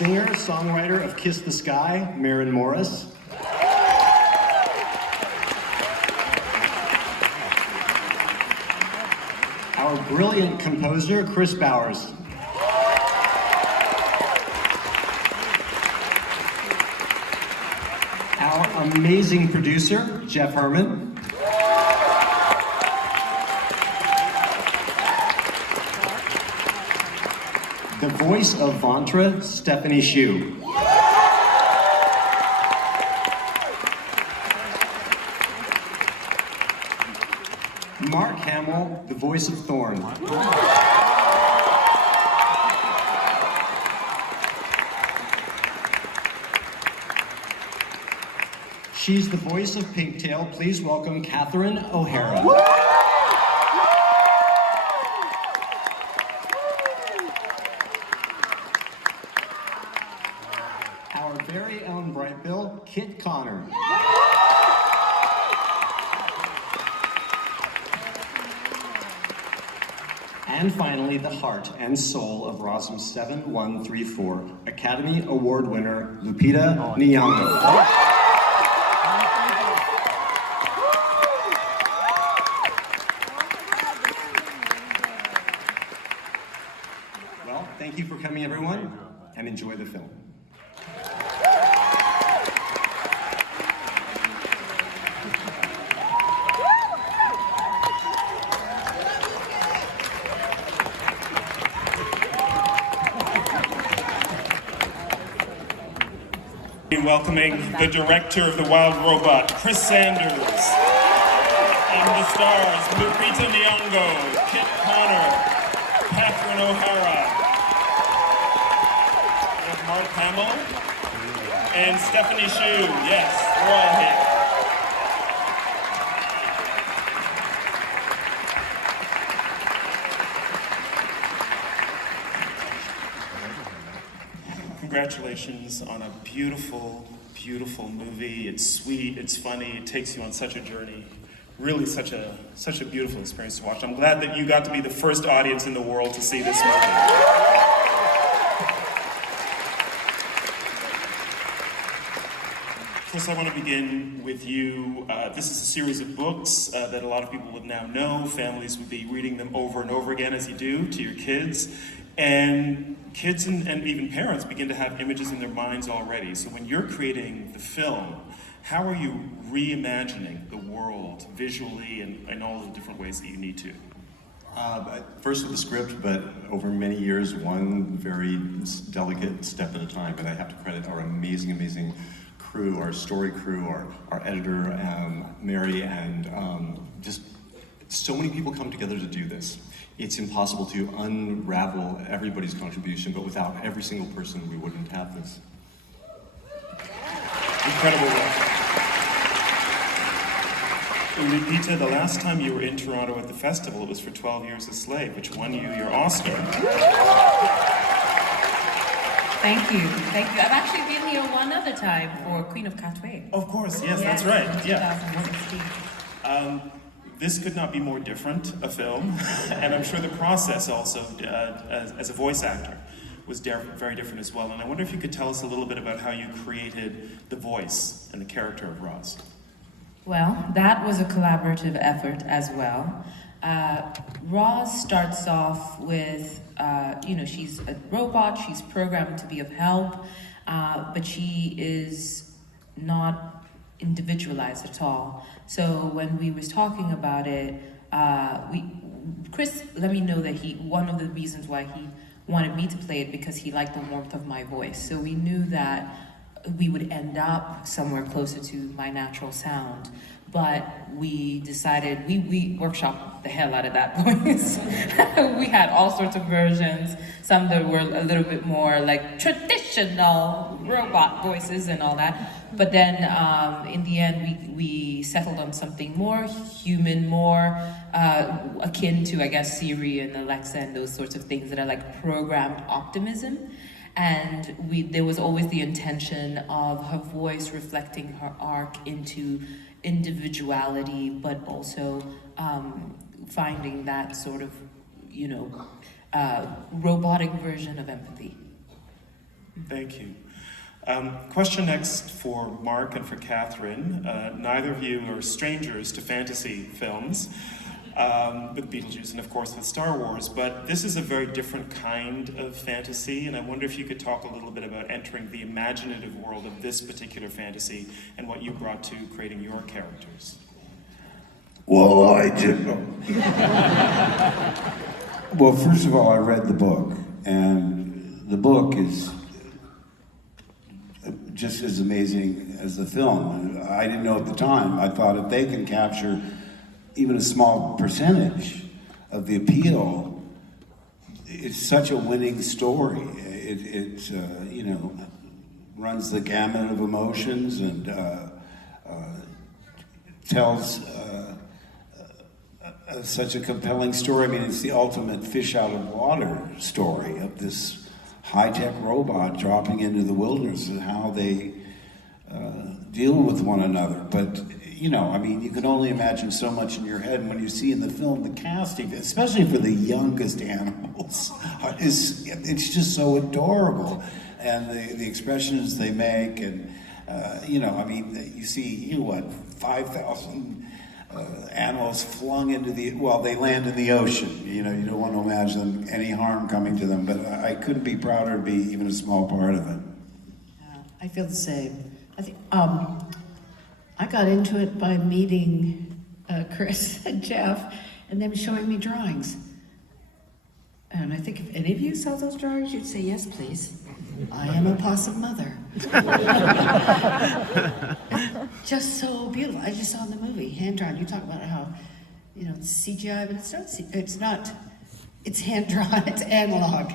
Singer, songwriter of Kiss the Sky, Maren Morris. Our brilliant composer, Chris Bowers. Our amazing producer, Jeff Herman. The voice of Vantra, Stephanie Hsu. Mark Hamill, the voice of Thorn. She's the voice of Pigtail. Please welcome Catherine O'Hara. Our very own Bright Bill, Kit Connor. And finally, the heart and soul of ROSM 7134, Academy Award winner, Lupita Nyong'o. Well, thank you for coming, everyone, and enjoy the film. Welcoming the director of The Wild Robot, Chris Sanders, and the stars, Lupita Nyong'o, Kit Connor, Catherine O'Hara, Mark Hamill, and Stephanie Hsu. Yes, we're all here. Congratulations on a beautiful, beautiful movie. It's sweet, it's funny, it takes you on such a journey. Really such a beautiful experience to watch. I'm glad that you got to be the first audience in the world to see this movie. Chris, I want to begin with you. This is a series of books that a lot of people would now know. Families would be reading them over and over again as you do to your kids. And kids and even parents begin to have images in their minds already. So when you're creating the film, how are you reimagining the world visually and in all the different ways that you need to? First with the script, but over many years, one very delicate step at a time. And I have to credit our amazing, amazing crew, our story crew, our editor, Mary, and just so many people come together to do this. It's impossible to unravel everybody's contribution, but without every single person, we wouldn't have this. Incredible work. Lupita, the last time you were in Toronto at the festival, it was for 12 Years a Slave, which won you your Oscar. Thank you, thank you. I've actually been here one other time for Queen of Katwe. Of course, yes, that's right. Yeah. 2016. This could not be more different a film, and I'm sure the process also, as a voice actor, was very different as well. And I wonder if you could tell us a little bit about how you created the voice and the character of Roz. Well, that was a collaborative effort as well. Roz starts off with, she's a robot, she's programmed to be of help, but she is not individualized at all. So when we was talking about it, Chris let me know that one of the reasons why he wanted me to play it because he liked the warmth of my voice. So we knew that we would end up somewhere closer to my natural sound. But we decided, we workshopped the hell out of that voice. We had all sorts of versions, some that were a little bit more like traditional robot voices and all that. But then in the end, we settled on something more human, more akin to, I guess, Siri and Alexa and those sorts of things that are like programmed optimism. And there was always the intention of her voice reflecting her arc into individuality, but also finding that sort of, robotic version of empathy. Thank you. Question next for Mark and for Catherine. Neither of you are strangers to fantasy films, with Beetlejuice and of course with Star Wars, but this is a very different kind of fantasy, and I wonder if you could talk a little bit about entering the imaginative world of this particular fantasy and what you brought to creating your characters. Well, well, first of all, I read the book, and the book is just as amazing as the film. I didn't know at the time. I thought if they can capture even a small percentage of the appeal, it's such a winning story. It you know, runs the gamut of emotions and tells such a compelling story. I mean, it's the ultimate fish out of water story of this high-tech robot dropping into the wilderness and how they deal with one another. But, you know, I mean, you can only imagine so much in your head. And when you see in the film, the casting, especially for the youngest animals, it's just so adorable. And the expressions they make, and, you know, I mean, you see, 5,000 animals flung into they land in the ocean. You know, you don't want to imagine any harm coming to them, but I couldn't be prouder to be even a small part of it. I feel the same. I think I got into it by meeting Chris and Jeff, and them showing me drawings. And I think if any of you saw those drawings, you'd say, yes, please. I am a possum mother. Just so beautiful. I just saw in the movie, hand-drawn. You talk about how, you know, it's CGI, but it's not, it's hand-drawn, it's analog.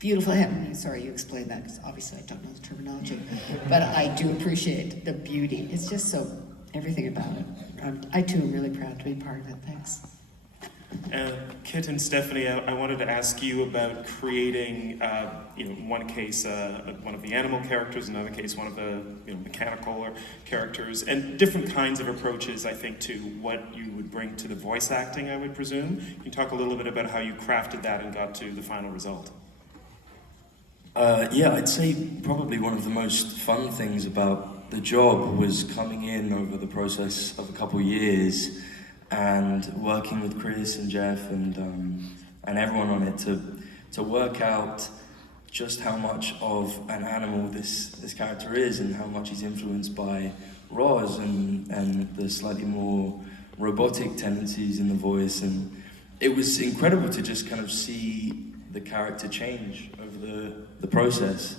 Beautiful. Sorry, you explained that, because obviously I don't know the terminology. But I do appreciate the beauty. It's just so, everything about it. I too am really proud to be part of it. Thanks. Kit and Stephanie, I wanted to ask you about creating, in one case, one of the animal characters, in another case, one of the mechanical characters, and different kinds of approaches, I think, to what you would bring to the voice acting, I would presume. Can you talk a little bit about how you crafted that and got to the final result? Yeah, I'd say probably one of the most fun things about the job was coming in over the process of a couple of years and working with Chris and Jeff and everyone on it to work out just how much of an animal this character is and how much he's influenced by Roz and the slightly more robotic tendencies in the voice. And it was incredible to just kind of see the character change over the process.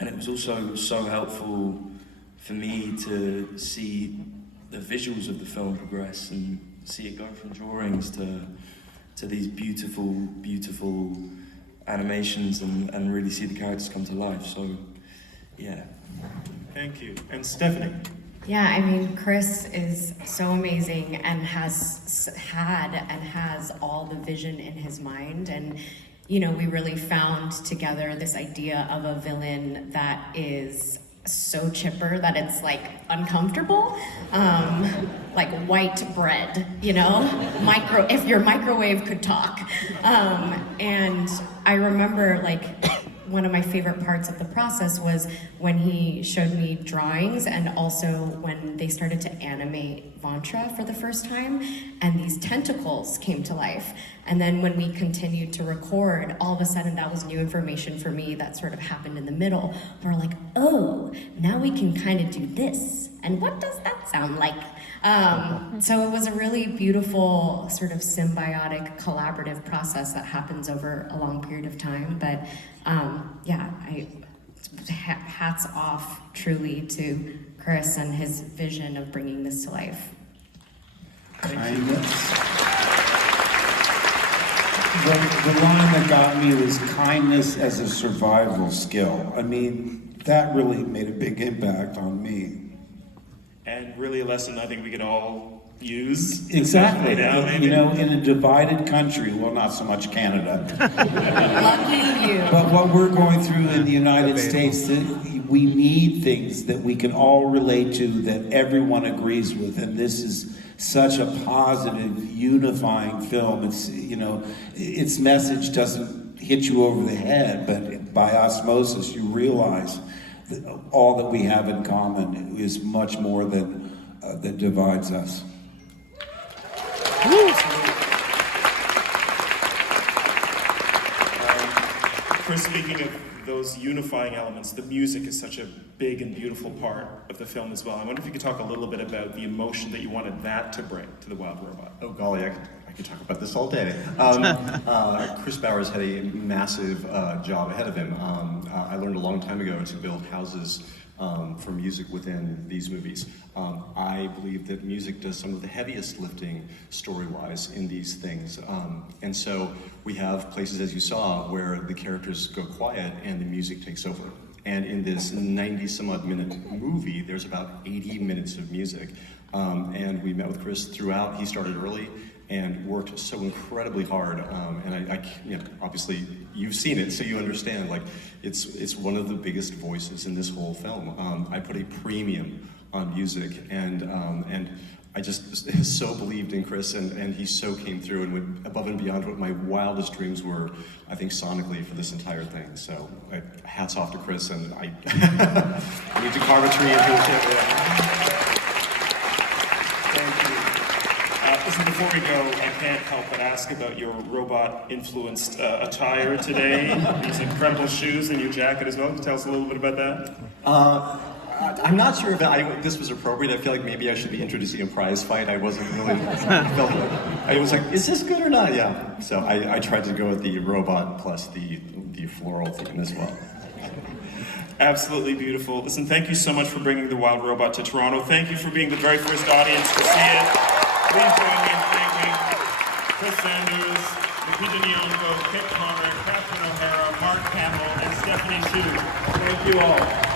And it was also so helpful for me to see the visuals of the film progress and see it go from drawings to these beautiful, beautiful animations and really see the characters come to life. So, yeah. Thank you. And Stephanie? Yeah, I mean, Chris is so amazing and has had and has all the vision in his mind. And, you know, we really found together this idea of a villain that is so chipper that it's like uncomfortable, like white bread, you know, if your microwave could talk. And I remember like one of my favorite parts of the process was when he showed me drawings and also when they started to animate Vantra for the first time and these tentacles came to life. And then when we continued to record, all of a sudden that was new information for me that sort of happened in the middle. We're like, oh, now we can kind of do this. And what does that sound like? So it was a really beautiful sort of symbiotic collaborative process that happens over a long period of time. But hats off truly to Chris and his vision of bringing this to life. Kindness. The line that got me was kindness as a survival skill. I mean, that really made a big impact on me. And really a lesson I think we could all use. Exactly. Now, You know, in a divided country, well, not so much Canada. Lucky you. But what we're going through in the United States, we need things that we can all relate to, that everyone agrees with, and this is such a positive, unifying film. It's, you know, its message doesn't hit you over the head, but by osmosis you realize that all that we have in common is much more than that divides us. Chris, speaking of those unifying elements, the music is such a big and beautiful part of the film as well. I wonder if you could talk a little bit about the emotion that you wanted that to bring to the Wild Robot. Oh golly, I could talk about this all day. Chris Bowers had a massive job ahead of him. I learned a long time ago to build houses for music within these movies. I believe that music does some of the heaviest lifting story-wise in these things. And so we have places, as you saw, where the characters go quiet and the music takes over. And in this 90-some-odd minute movie, there's about 80 minutes of music. And we met with Chris throughout. He started early and worked so incredibly hard. And I you know, obviously you've seen it, so you understand. Like, it's one of the biggest voices in this whole film. I put a premium on music, and I just so believed in Chris, and he so came through and went above and beyond what my wildest dreams were, I think, sonically for this entire thing. So hats off to Chris, and I need to carve a tree into his head. Thank you. Listen, before we go, I can't help but ask about your robot-influenced attire today. These incredible shoes and your jacket as well. Can you tell us a little bit about that? I'm not sure if this was appropriate. I feel like maybe I should be introducing a prize fight. I wasn't really, I was like, is this good or not? Yeah. So I tried to go with the robot plus the floral theme as well. Absolutely beautiful. Listen, thank you so much for bringing the Wild Robot to Toronto. Thank you for being the very first audience to see it. Please join me in thanking Chris Sanders, Lupita Nyong'o, Kit Connor, Catherine O'Hara, Mark Campbell, and Stephanie Chu. Thank you all.